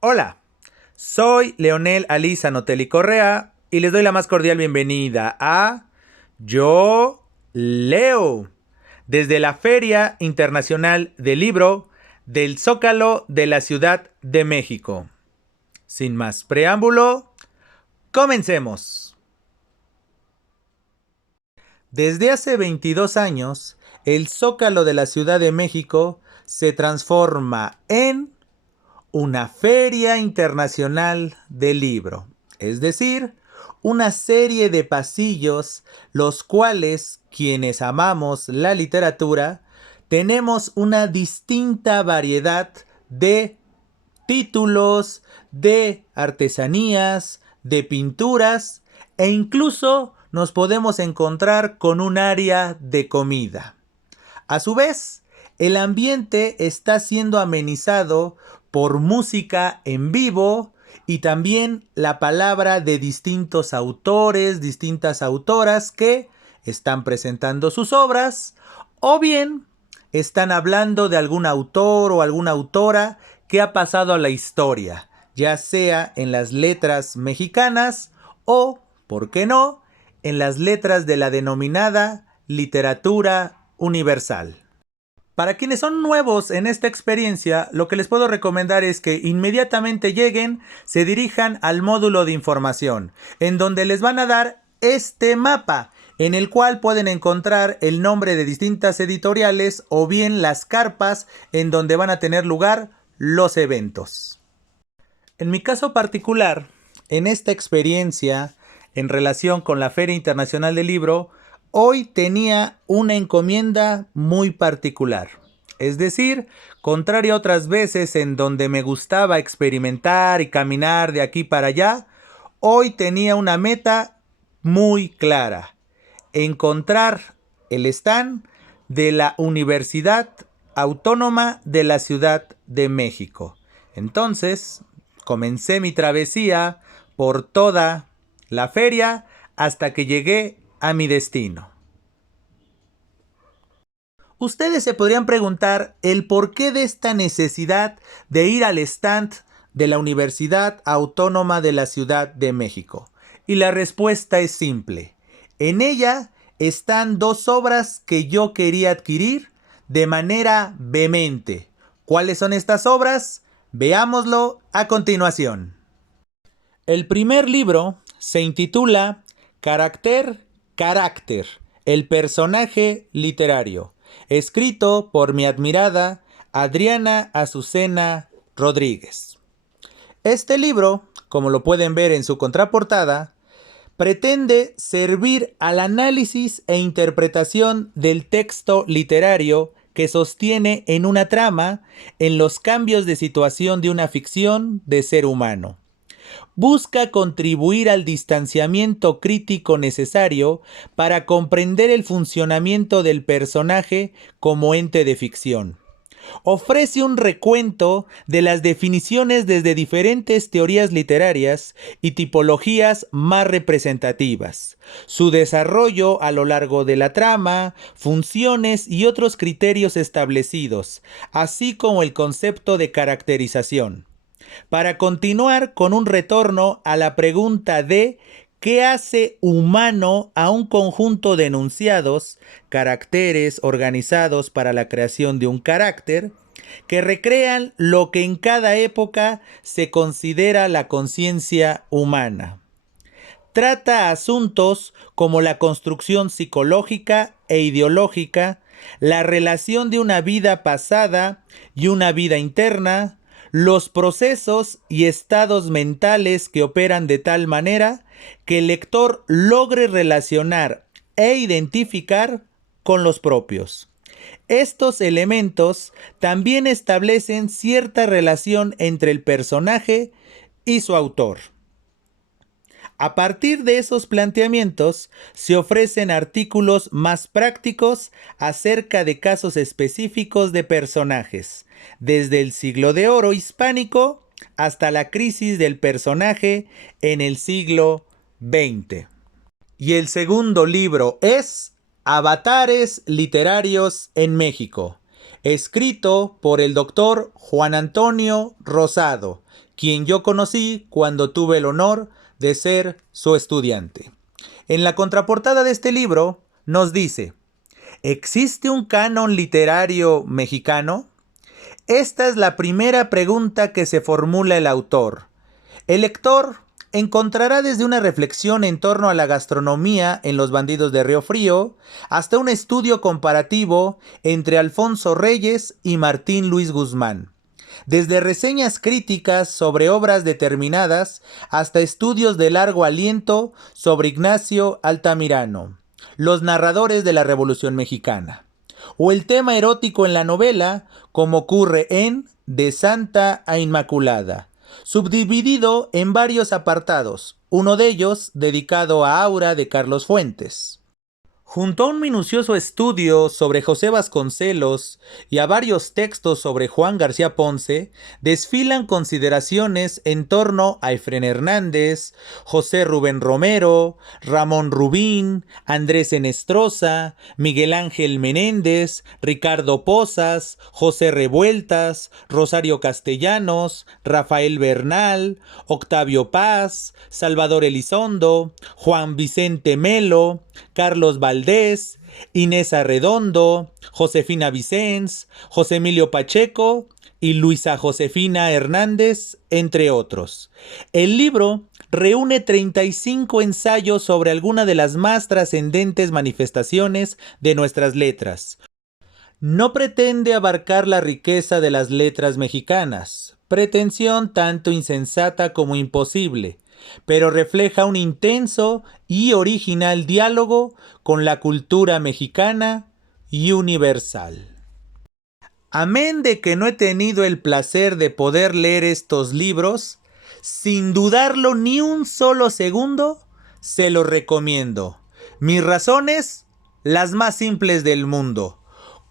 Hola, soy Leonel Aliza Notelli Correa y les doy la más cordial bienvenida a Yo Leo, desde la Feria Internacional del Libro del Zócalo de la Ciudad de México. Sin más preámbulo, comencemos. Desde hace 22 años, el Zócalo de la Ciudad de México se transforma en una Feria Internacional del Libro, es decir, una serie de pasillos los cuales quienes amamos la literatura tenemos una distinta variedad de títulos, de artesanías, de pinturas e incluso nos podemos encontrar con un área de comida. A su vez, el ambiente está siendo amenizado por música en vivo y también la palabra de distintos autores, distintas autoras que están presentando sus obras o bien están hablando de algún autor o alguna autora que ha pasado a la historia, ya sea en las letras mexicanas o, ¿por qué no?, en las letras de la denominada literatura universal. Para quienes son nuevos en esta experiencia, lo que les puedo recomendar es que inmediatamente lleguen, se dirijan al módulo de información, en donde les van a dar este mapa, en el cual pueden encontrar el nombre de distintas editoriales o bien las carpas en donde van a tener lugar los eventos. En mi caso particular, en esta experiencia en relación con la Feria Internacional del Libro, hoy tenía una encomienda muy particular. Es decir, contrario a otras veces en donde me gustaba experimentar y caminar de aquí para allá, hoy tenía una meta muy clara: encontrar el stand de la Universidad Autónoma de la Ciudad de México. Entonces, comencé mi travesía por toda la feria hasta que llegué a mi destino. Ustedes se podrían preguntar el porqué de esta necesidad de ir al stand de la Universidad Autónoma de la Ciudad de México. Y la respuesta es simple. En ella están dos obras que yo quería adquirir de manera vehemente. ¿Cuáles son estas obras? Veámoslo a continuación. El primer libro se intitula Carácter, el personaje literario, escrito por mi admirada Adriana Azucena Rodríguez. Este libro, como lo pueden ver en su contraportada, pretende servir al análisis e interpretación del texto literario que sostiene en una trama en los cambios de situación de una ficción de ser humano. Busca contribuir al distanciamiento crítico necesario para comprender el funcionamiento del personaje como ente de ficción. Ofrece un recuento de las definiciones desde diferentes teorías literarias y tipologías más representativas, su desarrollo a lo largo de la trama, funciones y otros criterios establecidos, así como el concepto de caracterización, para continuar con un retorno a la pregunta de ¿qué hace humano a un conjunto de enunciados, caracteres organizados para la creación de un carácter, que recrean lo que en cada época se considera la conciencia humana? Trata asuntos como la construcción psicológica e ideológica, la relación de una vida pasada y una vida interna, los procesos y estados mentales que operan de tal manera que el lector logre relacionar e identificar con los propios. Estos elementos también establecen cierta relación entre el personaje y su autor. A partir de esos planteamientos, se ofrecen artículos más prácticos acerca de casos específicos de personajes, desde el siglo de oro hispánico hasta la crisis del personaje en el siglo XX. Y el segundo libro es Avatares Literarios en México, escrito por el doctor Juan Antonio Rosado, quien yo conocí cuando tuve el honor de ser su estudiante. En la contraportada de este libro nos dice: ¿existe un canon literario mexicano? Esta es la primera pregunta que se formula el autor. El lector encontrará desde una reflexión en torno a la gastronomía en Los Bandidos de Río Frío hasta un estudio comparativo entre Alfonso Reyes y Martín Luis Guzmán. Desde reseñas críticas sobre obras determinadas hasta estudios de largo aliento sobre Ignacio Altamirano, los narradores de la Revolución Mexicana, o el tema erótico en la novela, como ocurre en De Santa a Inmaculada, subdividido en varios apartados, uno de ellos dedicado a Aura de Carlos Fuentes. Junto a un minucioso estudio sobre José Vasconcelos y a varios textos sobre Juan García Ponce, desfilan consideraciones en torno a Efrén Hernández, José Rubén Romero, Ramón Rubín, Andrés Enestrosa, Miguel Ángel Menéndez, Ricardo Pozas, José Revueltas, Rosario Castellanos, Rafael Bernal, Octavio Paz, Salvador Elizondo, Juan Vicente Melo, Carlos Valdés, Inés Arredondo, Josefina Vicens, José Emilio Pacheco y Luisa Josefina Hernández, entre otros. El libro reúne 35 ensayos sobre alguna de las más trascendentes manifestaciones de nuestras letras. No pretende abarcar la riqueza de las letras mexicanas, pretensión tanto insensata como imposible, pero refleja un intenso y original diálogo con la cultura mexicana y universal. Amén de que no he tenido el placer de poder leer estos libros, sin dudarlo ni un solo segundo, se los recomiendo. Mis razones, las más simples del mundo.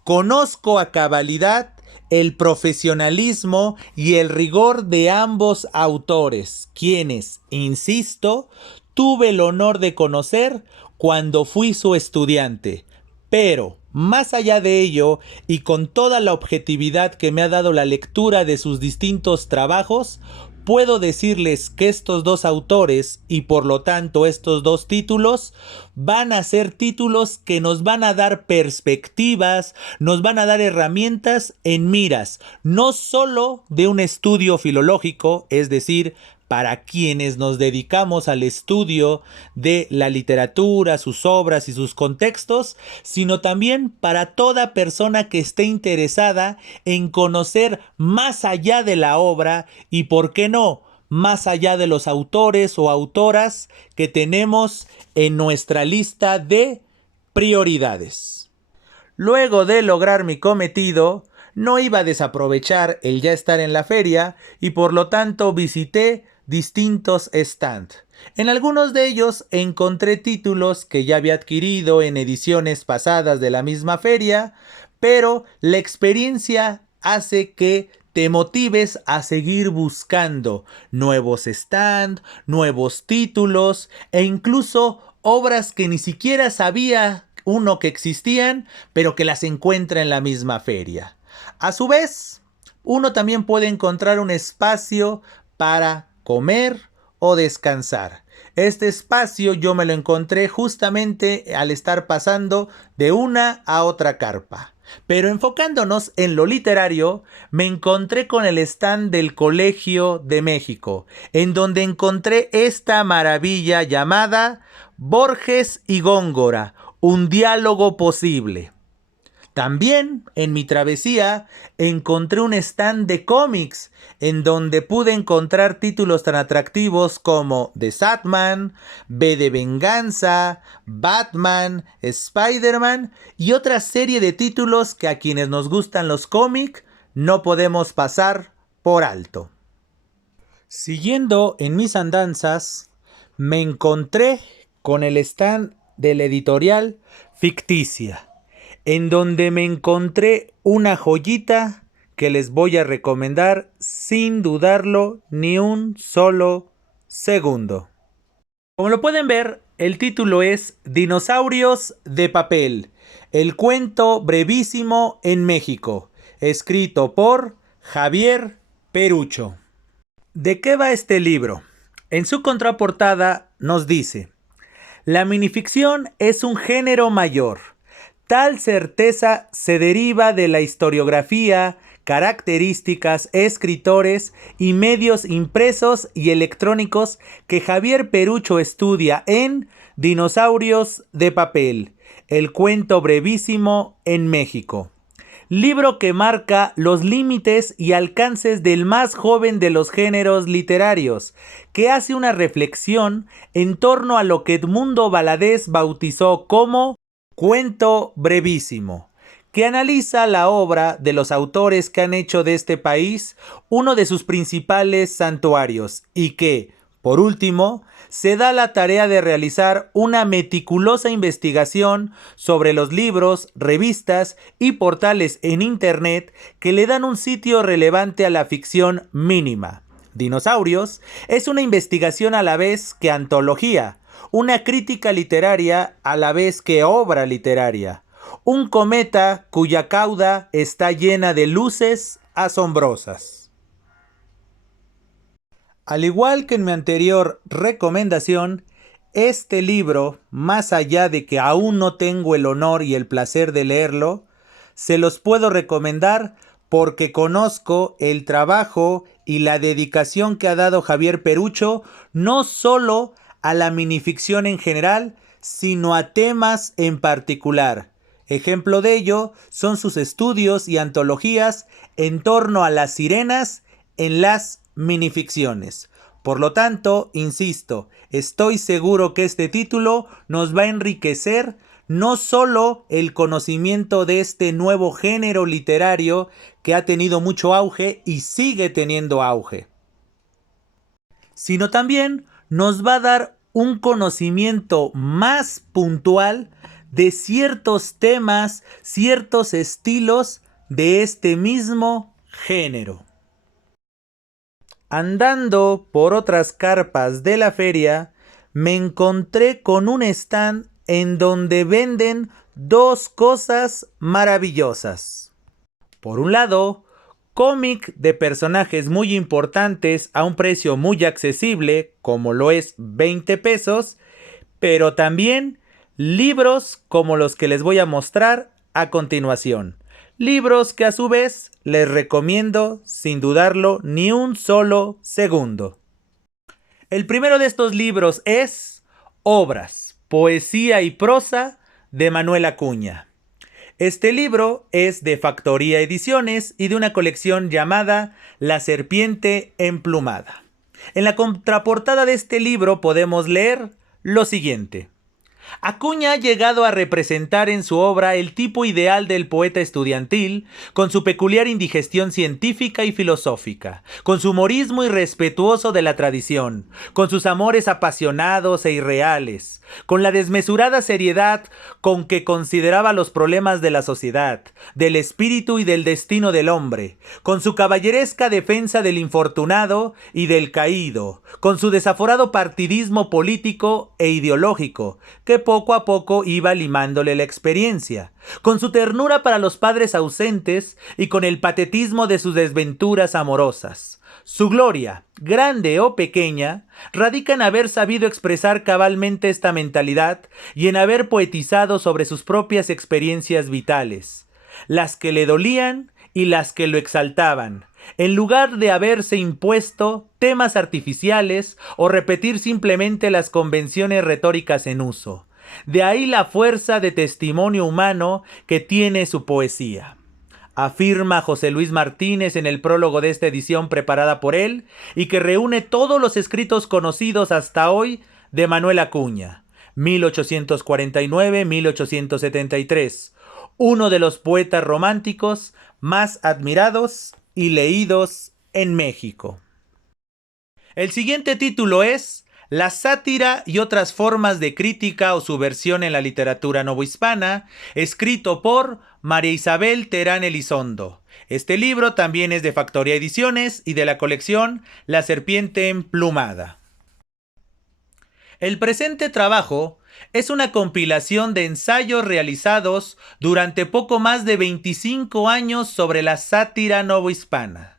Conozco a cabalidad el profesionalismo y el rigor de ambos autores, quienes, insisto, tuve el honor de conocer cuando fui su estudiante. Pero, más allá de ello, y con toda la objetividad que me ha dado la lectura de sus distintos trabajos, puedo decirles que estos dos autores, y por lo tanto estos dos títulos, van a ser títulos que nos van a dar perspectivas, nos van a dar herramientas en miras, no solo de un estudio filológico, es decir, para quienes nos dedicamos al estudio de la literatura, sus obras y sus contextos, sino también para toda persona que esté interesada en conocer más allá de la obra y, ¿por qué no?, más allá de los autores o autoras que tenemos en nuestra lista de prioridades. Luego de lograr mi cometido, no iba a desaprovechar el ya estar en la feria y por lo tanto visité distintos stands. En algunos de ellos encontré títulos que ya había adquirido en ediciones pasadas de la misma feria, pero la experiencia hace que te motives a seguir buscando nuevos stands, nuevos títulos e incluso obras que ni siquiera sabía uno que existían, pero que las encuentra en la misma feria. A su vez, uno también puede encontrar un espacio para comer o descansar. Este espacio yo me lo encontré justamente al estar pasando de una a otra carpa. Pero enfocándonos en lo literario, me encontré con el stand del Colegio de México, en donde encontré esta maravilla llamada Borges y Góngora, un diálogo posible. También en mi travesía encontré un stand de cómics en donde pude encontrar títulos tan atractivos como The Sandman, V de Venganza, Batman, Spider-Man y otra serie de títulos que a quienes nos gustan los cómics no podemos pasar por alto. Siguiendo en mis andanzas, me encontré con el stand de la editorial Ficticia, en donde me encontré una joyita que les voy a recomendar sin dudarlo ni un solo segundo. Como lo pueden ver, el título es Dinosaurios de papel, el cuento brevísimo en México, escrito por Javier Perucho. ¿De qué va este libro? En su contraportada nos dice: la minificción es un género mayor. Tal certeza se deriva de la historiografía, características, escritores y medios impresos y electrónicos que Javier Perucho estudia en Dinosaurios de papel, el cuento brevísimo en México. Libro que marca los límites y alcances del más joven de los géneros literarios, que hace una reflexión en torno a lo que Edmundo Valadez bautizó como cuento brevísimo, que analiza la obra de los autores que han hecho de este país uno de sus principales santuarios y que, por último, se da la tarea de realizar una meticulosa investigación sobre los libros, revistas y portales en Internet que le dan un sitio relevante a la ficción mínima. Dinosaurios es una investigación a la vez que antología, una crítica literaria a la vez que obra literaria, un cometa cuya cauda está llena de luces asombrosas. Al igual que en mi anterior recomendación, este libro, más allá de que aún no tengo el honor y el placer de leerlo, se los puedo recomendar porque conozco el trabajo y la dedicación que ha dado Javier Perucho, no solo a la minificción en general, sino a temas en particular. Ejemplo de ello son sus estudios y antologías en torno a las sirenas en las minificciones. Por lo tanto, insisto, estoy seguro que este título nos va a enriquecer no solo el conocimiento de este nuevo género literario que ha tenido mucho auge y sigue teniendo auge, sino también nos va a dar un conocimiento más puntual de ciertos temas, ciertos estilos de este mismo género. Andando por otras carpas de la feria, me encontré con un stand en donde venden dos cosas maravillosas. Por un lado, cómic de personajes muy importantes a un precio muy accesible, como lo es 20 pesos, pero también libros como los que les voy a mostrar a continuación. Libros que a su vez les recomiendo sin dudarlo ni un solo segundo. El primero de estos libros es Obras, Poesía y Prosa de Manuel Acuña. Este libro es de Factoría Ediciones y de una colección llamada La Serpiente Emplumada. En la contraportada de este libro podemos leer lo siguiente: Acuña ha llegado a representar en su obra el tipo ideal del poeta estudiantil, con su peculiar indigestión científica y filosófica, con su humorismo irrespetuoso de la tradición, con sus amores apasionados e irreales, con la desmesurada seriedad con que consideraba los problemas de la sociedad, del espíritu y del destino del hombre, con su caballeresca defensa del infortunado y del caído, con su desaforado partidismo político e ideológico, que poco a poco iba limándole la experiencia, con su ternura para los padres ausentes y con el patetismo de sus desventuras amorosas. Su gloria, grande o pequeña, radica en haber sabido expresar cabalmente esta mentalidad y en haber poetizado sobre sus propias experiencias vitales, las que le dolían y las que lo exaltaban, en lugar de haberse impuesto temas artificiales o repetir simplemente las convenciones retóricas en uso. De ahí la fuerza de testimonio humano que tiene su poesía. Afirma José Luis Martínez en el prólogo de esta edición preparada por él y que reúne todos los escritos conocidos hasta hoy de Manuel Acuña, 1849-1873, uno de los poetas románticos más admirados y leídos en México. El siguiente título es La sátira y otras formas de crítica o subversión en la literatura novohispana, escrito por María Isabel Terán Elizondo. Este libro también es de Factoría Ediciones y de la colección La Serpiente Emplumada. El presente trabajo es una compilación de ensayos realizados durante poco más de 25 años sobre la sátira novohispana.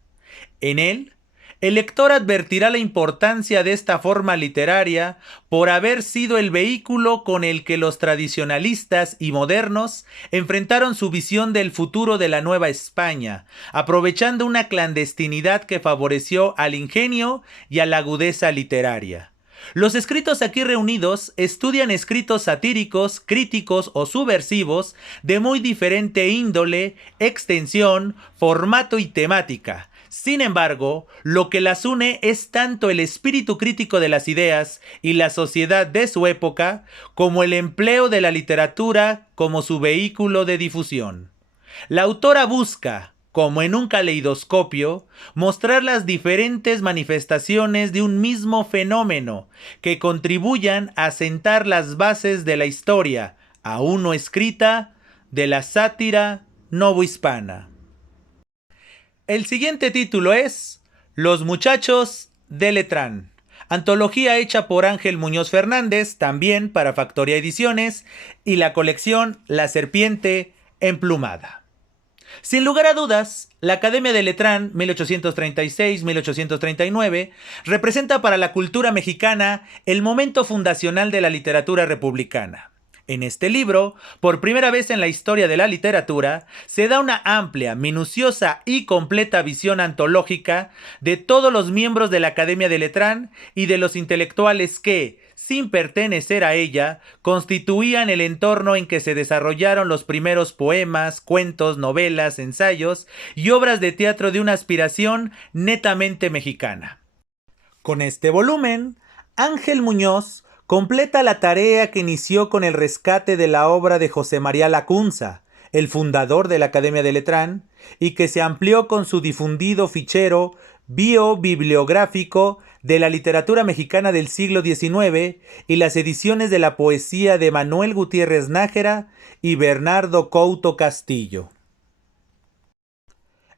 En él, El lector advertirá la importancia de esta forma literaria por haber sido el vehículo con el que los tradicionalistas y modernos enfrentaron su visión del futuro de la Nueva España, aprovechando una clandestinidad que favoreció al ingenio y a la agudeza literaria. Los escritos aquí reunidos estudian escritos satíricos, críticos o subversivos de muy diferente índole, extensión, formato y temática. Sin embargo, lo que las une es tanto el espíritu crítico de las ideas y la sociedad de su época, como el empleo de la literatura como su vehículo de difusión. La autora busca, como en un caleidoscopio, mostrar las diferentes manifestaciones de un mismo fenómeno que contribuyan a sentar las bases de la historia, aún no escrita, de la sátira novohispana. El siguiente título es Los muchachos de Letrán, antología hecha por Ángel Muñoz Fernández, también para Factoría Ediciones, y la colección La Serpiente Emplumada. Sin lugar a dudas, la Academia de Letrán 1836-1839 representa para la cultura mexicana el momento fundacional de la literatura republicana. En este libro, por primera vez en la historia de la literatura, se da una amplia, minuciosa y completa visión antológica de todos los miembros de la Academia de Letrán y de los intelectuales que, sin pertenecer a ella, constituían el entorno en que se desarrollaron los primeros poemas, cuentos, novelas, ensayos y obras de teatro de una aspiración netamente mexicana. Con este volumen, Ángel Muñoz completa la tarea que inició con el rescate de la obra de José María Lacunza, el fundador de la Academia de Letrán, y que se amplió con su difundido fichero bio-bibliográfico de la literatura mexicana del siglo XIX y las ediciones de la poesía de Manuel Gutiérrez Nájera y Bernardo Couto Castillo.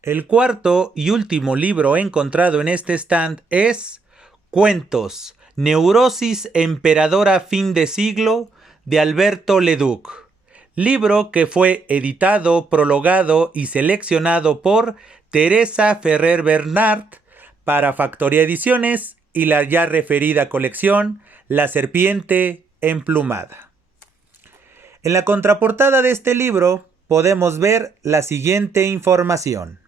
El cuarto y último libro encontrado en este stand es Cuentos, Neurosis Emperadora Fin de Siglo, de Alberto Leduc, libro que fue editado, prologado y seleccionado por Teresa Ferrer Bernard para Factoría Ediciones y la ya referida colección La Serpiente Emplumada. En la contraportada de este libro podemos ver la siguiente información.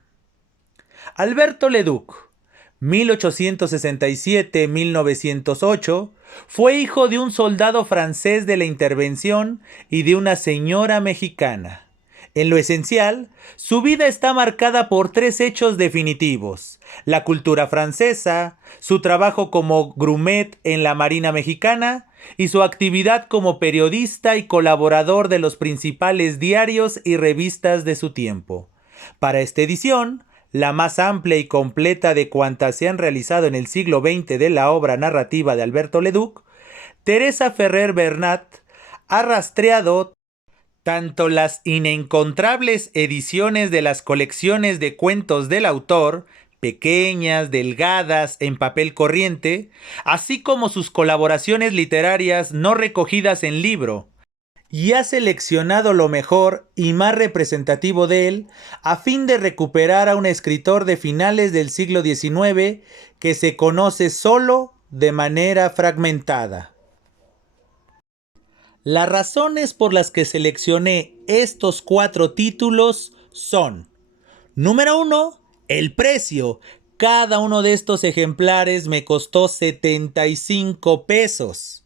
Alberto Leduc, 1867-1908, fue hijo de un soldado francés de la Intervención y de una señora mexicana. En lo esencial, su vida está marcada por tres hechos definitivos: la cultura francesa, su trabajo como grumet en la Marina Mexicana y su actividad como periodista y colaborador de los principales diarios y revistas de su tiempo. Para esta edición, la más amplia y completa de cuantas se han realizado en el siglo XX de la obra narrativa de Alberto Leduc, Teresa Ferrer Bernat ha rastreado tanto las inencontrables ediciones de las colecciones de cuentos del autor, pequeñas, delgadas, en papel corriente, así como sus colaboraciones literarias no recogidas en libro, y ha seleccionado lo mejor y más representativo de él a fin de recuperar a un escritor de finales del siglo XIX que se conoce solo de manera fragmentada. Las razones por las que seleccioné estos 4 títulos son: número 1, el precio. Cada uno de estos ejemplares me costó 75 pesos.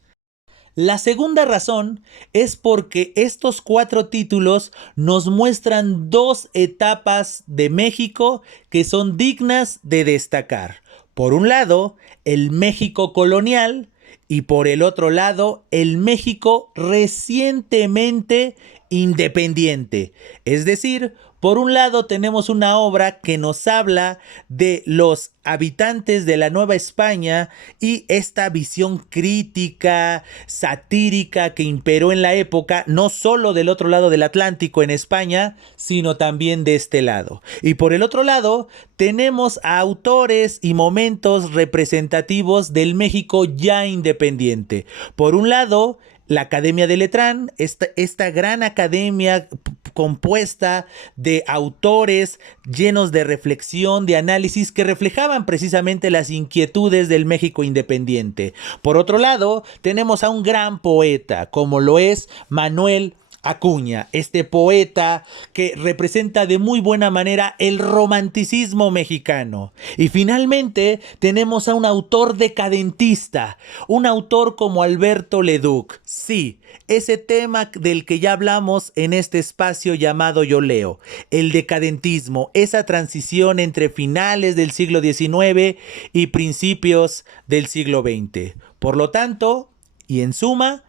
La segunda razón es porque estos 4 títulos nos muestran 2 etapas de México que son dignas de destacar. Por un lado, el México colonial y por el otro lado, el México recientemente independiente. Es decir, por un lado tenemos una obra que nos habla de los habitantes de la Nueva España y esta visión crítica, satírica que imperó en la época, no solo del otro lado del Atlántico en España, sino también de este lado. Y por el otro lado tenemos a autores y momentos representativos del México ya independiente. Por un lado, la Academia de Letrán, esta gran academia compuesta de autores llenos de reflexión, de análisis, que reflejaban precisamente las inquietudes del México independiente. Por otro lado, tenemos a un gran poeta, como lo es Manuel Acuña, este poeta que representa de muy buena manera el romanticismo mexicano. Y finalmente tenemos a un autor decadentista, un autor como Alberto Leduc. Sí, ese tema del que ya hablamos en este espacio llamado Yo Leo, el decadentismo, esa transición entre finales del siglo XIX y principios del siglo XX. Por lo tanto, y en suma,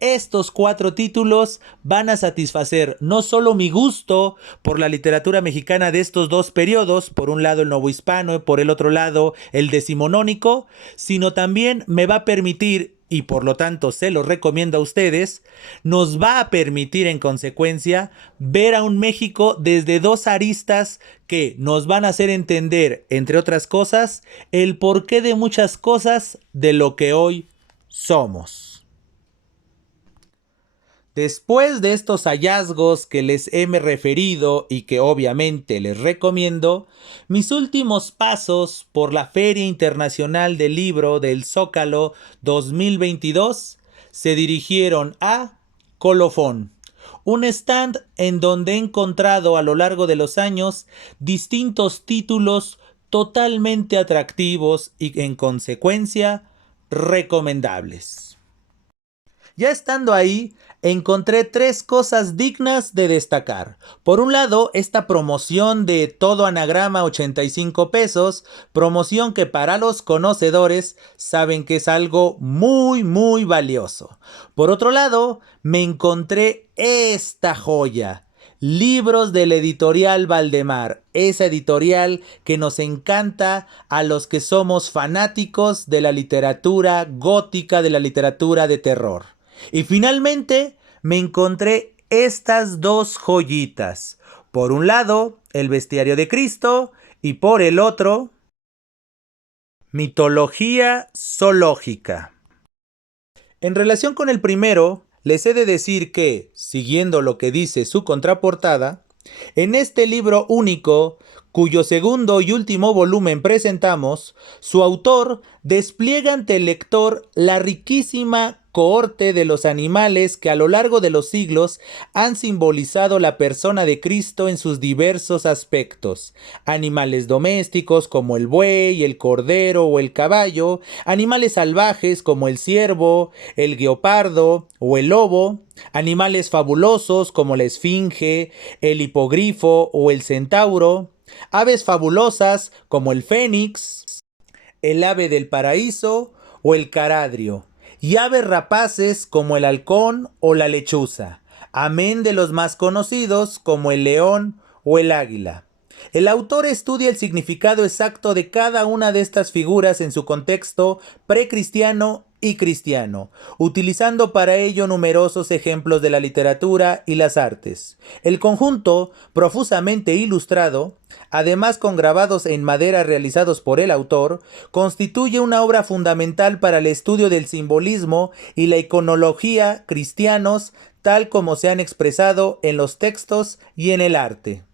estos 4 títulos van a satisfacer no solo mi gusto por la literatura mexicana de estos 2 periodos, por un lado el novohispano y por el otro lado el decimonónico, sino también me va a permitir, y por lo tanto se lo recomiendo a ustedes, nos va a permitir en consecuencia ver a un México desde 2 aristas que nos van a hacer entender, entre otras cosas, el porqué de muchas cosas de lo que hoy somos. Después de estos hallazgos que les he referido y que obviamente les recomiendo, mis últimos pasos por la Feria Internacional del Libro del Zócalo 2022 se dirigieron a Colofón, un stand en donde he encontrado a lo largo de los años distintos títulos totalmente atractivos y en consecuencia recomendables. Ya estando ahí, encontré 3 cosas dignas de destacar. Por un lado, esta promoción de todo anagrama 85 pesos, promoción que para los conocedores saben que es algo muy valioso. Por otro lado, me encontré esta joya. Libros de la editorial Valdemar, esa editorial que nos encanta a los que somos fanáticos de la literatura gótica, de la literatura de terror. Y finalmente me encontré estas 2 joyitas. Por un lado, el Bestiario de Cristo y por el otro, Mitología zoológica. En relación con el primero, les he de decir que, siguiendo lo que dice su contraportada, en este libro único, cuyo segundo y último volumen presentamos, su autor despliega ante el lector la riquísima cohorte de los animales que a lo largo de los siglos han simbolizado la persona de Cristo en sus diversos aspectos. Animales domésticos como el buey, el cordero o el caballo, animales salvajes como el ciervo, el guepardo o el lobo, animales fabulosos como la esfinge, el hipogrifo o el centauro, aves fabulosas como el fénix, el ave del paraíso o el caradrio, y aves rapaces como el halcón o la lechuza, amén de los más conocidos como el león o el águila. El autor estudia el significado exacto de cada una de estas figuras en su contexto precristiano y cristiano, utilizando para ello numerosos ejemplos de la literatura y las artes. El conjunto, profusamente ilustrado, además con grabados en madera realizados por el autor, constituye una obra fundamental para el estudio del simbolismo y la iconología cristianos, tal como se han expresado en los textos y en el arte.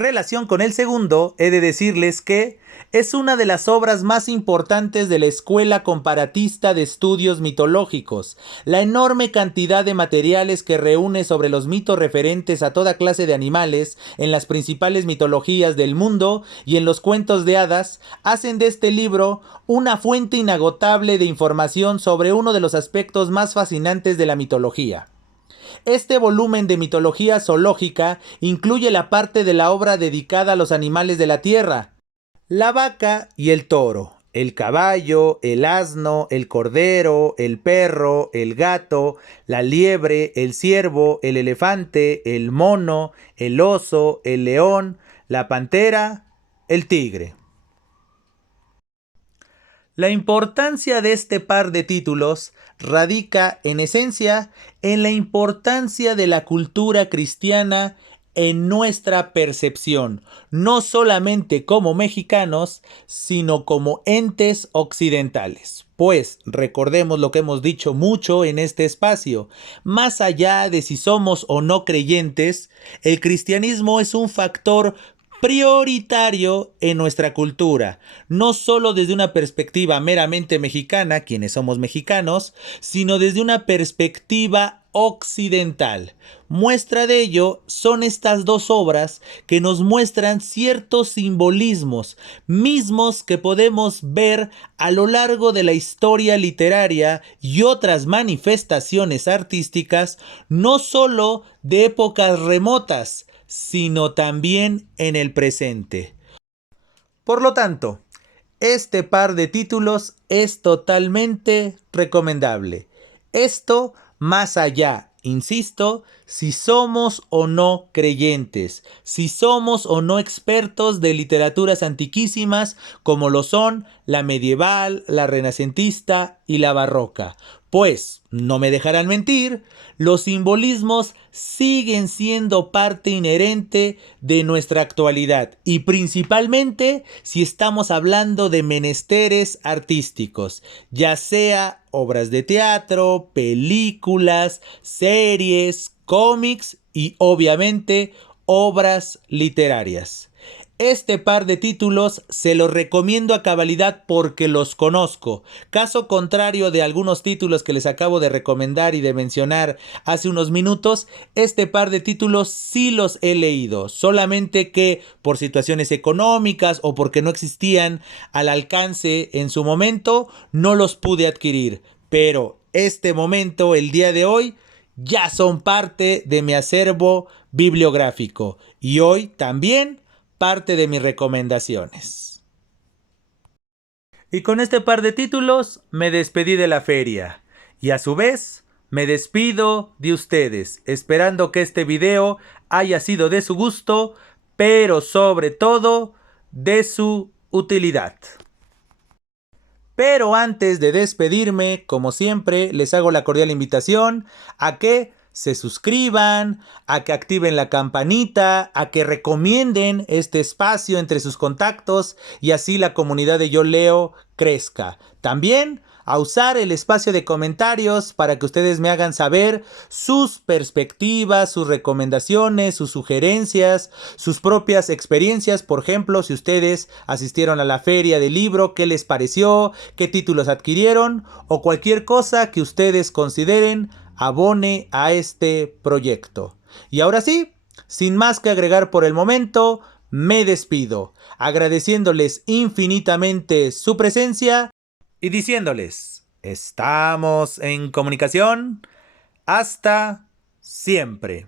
En relación con el segundo, he de decirles que es una de las obras más importantes de la Escuela Comparatista de Estudios Mitológicos. La enorme cantidad de materiales que reúne sobre los mitos referentes a toda clase de animales en las principales mitologías del mundo y en los cuentos de hadas hacen de este libro una fuente inagotable de información sobre uno de los aspectos más fascinantes de la mitología. Este volumen de mitología zoológica incluye la parte de la obra dedicada a los animales de la tierra, la vaca y el toro, el caballo, el asno, el cordero, el perro, el gato, la liebre, el ciervo, el elefante, el mono, el oso, el león, la pantera, el tigre. La importancia de este par de títulos radica, en esencia, en la importancia de la cultura cristiana en nuestra percepción, no solamente como mexicanos, sino como entes occidentales. Pues recordemos lo que hemos dicho mucho en este espacio, más allá de si somos o no creyentes, el cristianismo es un factor prioritario en nuestra cultura, no solo desde una perspectiva meramente mexicana, quienes somos mexicanos, sino desde una perspectiva occidental. Muestra de ello son estas dos obras que nos muestran ciertos simbolismos, mismos que podemos ver a lo largo de la historia literaria y otras manifestaciones artísticas, no solo de épocas remotas, sino también en el presente. Por lo tanto, este par de títulos es totalmente recomendable. Esto más allá, insisto, si somos o no creyentes, si somos o no expertos de literaturas antiquísimas como lo son la medieval, la renacentista y la barroca. Pues, no me dejarán mentir, los simbolismos siguen siendo parte inherente de nuestra actualidad y principalmente si estamos hablando de menesteres artísticos, ya sea obras de teatro, películas, series, cómics y obviamente obras literarias. Este par de títulos se los recomiendo a cabalidad porque los conozco. Caso contrario de algunos títulos que les acabo de recomendar y de mencionar hace unos minutos, este par de títulos sí los he leído, solamente que por situaciones económicas o porque no existían al alcance en su momento, no los pude adquirir. Pero este momento, el día de hoy, ya son parte de mi acervo bibliográfico y hoy también parte de mis recomendaciones. Y con este par de títulos me despedí de la feria y a su vez me despido de ustedes, esperando que este video haya sido de su gusto, pero sobre todo de su utilidad. Pero antes de despedirme, como siempre, les hago la cordial invitación a que se suscriban, a que activen la campanita, a que recomienden este espacio entre sus contactos y así la comunidad de Yo Leo crezca. También a usar el espacio de comentarios para que ustedes me hagan saber sus perspectivas, sus recomendaciones, sus sugerencias, sus propias experiencias. Por ejemplo, si ustedes asistieron a la feria del libro, qué les pareció, qué títulos adquirieron o cualquier cosa que ustedes consideren abone a este proyecto. Y ahora sí, sin más que agregar por el momento, me despido, agradeciéndoles infinitamente su presencia y diciéndoles, estamos en comunicación. Hasta siempre.